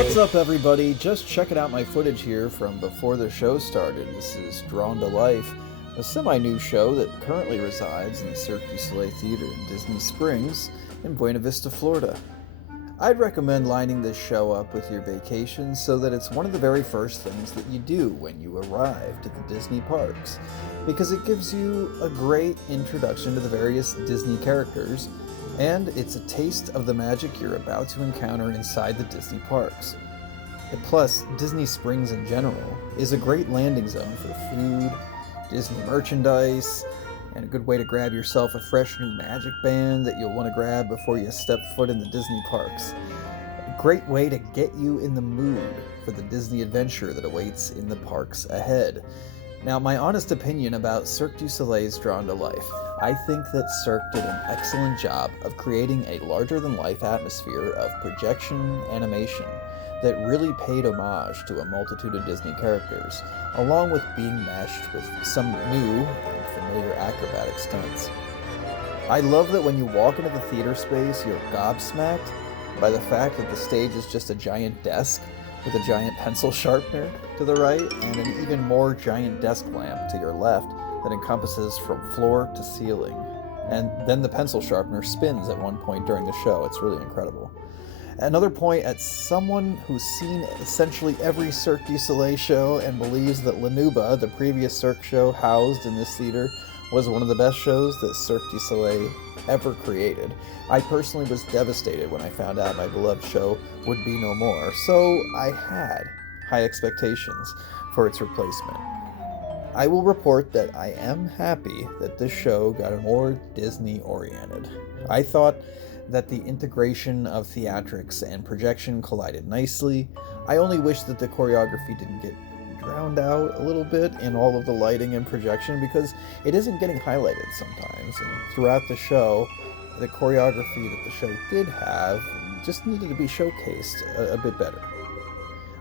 What's up, everybody? Just checking out my footage here from before the show started. This is Drawn to Life, a semi-new show that currently resides in the Cirque du Soleil Theater in Disney Springs in Buena Vista, Florida. I'd recommend lining this show up with your vacation so that it's one of the very first things that you do when you arrive to the Disney parks, because it gives you a great introduction to the various Disney characters, and it's a taste of the magic you're about to encounter inside the Disney parks. And plus, Disney Springs in general is a great landing zone for food, Disney merchandise, and a good way to grab yourself a fresh new magic band that you'll want to grab before you step foot in the Disney parks. A great way to get you in the mood for the Disney adventure that awaits in the parks ahead. Now, my honest opinion about Cirque du Soleil's Drawn to Life. I think that Cirque did an excellent job of creating a larger-than-life atmosphere of projection animation that really paid homage to a multitude of Disney characters, along with being meshed with some new and familiar acrobatic stunts. I love that when you walk into the theater space, you're gobsmacked by the fact that the stage is just a giant desk with a giant pencil sharpener to the right and an even more giant desk lamp to your left that encompasses from floor to ceiling. And then the pencil sharpener spins at one point during the show. It's really incredible. Another point, as someone who's seen essentially every Cirque du Soleil show and believes that Nouba, the previous Cirque show housed in this theater, was one of the best shows that Cirque du Soleil ever created, I personally was devastated when I found out my beloved show would be no more, so I had high expectations for its replacement. I will report that I am happy that this show got more Disney-oriented. I thought that the integration of theatrics and projection collided nicely. I only wish that the choreography didn't get drowned out a little bit in all of the lighting and projection, because it isn't getting highlighted sometimes, and throughout the show, the choreography that the show did have just needed to be showcased a bit better.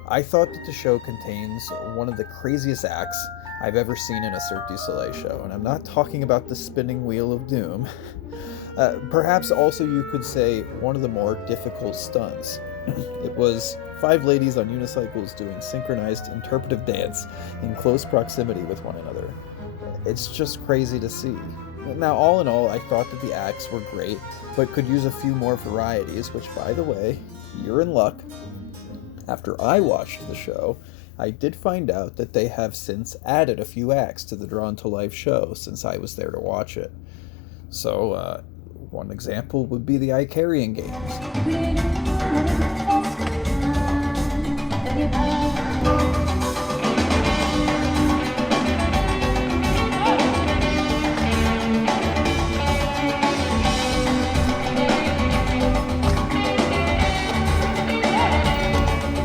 I thought that the show contains one of the craziest acts I've ever seen in a Cirque du Soleil show, and I'm not talking about the spinning wheel of doom. Perhaps also you could say one of the more difficult stunts. It was 5 ladies on unicycles doing synchronized interpretive dance in close proximity with one another. It's just crazy to see. Now, all in all, I thought that the acts were great, but could use a few more varieties, which, by the way, you're in luck. After I watched the show, I did find out that they have since added a few acts to the Drawn to Life show since I was there to watch it. So, one example would be the Icarian games.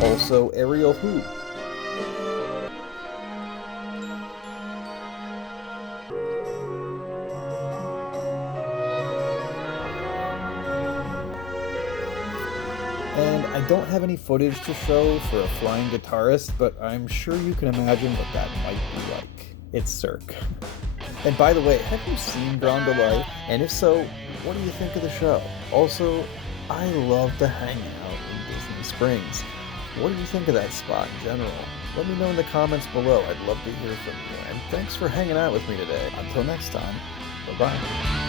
Also, aerial hoop. And I don't have any footage to show for a flying guitarist, but I'm sure you can imagine what that might be like. It's Cirque. And by the way, have you seen Drawn to Life? And if so, what do you think of the show? Also, I love to hang out in Disney Springs. What do you think of that spot in general? Let me know in the comments below. I'd love to hear from you. And thanks for hanging out with me today. Until next time, bye-bye.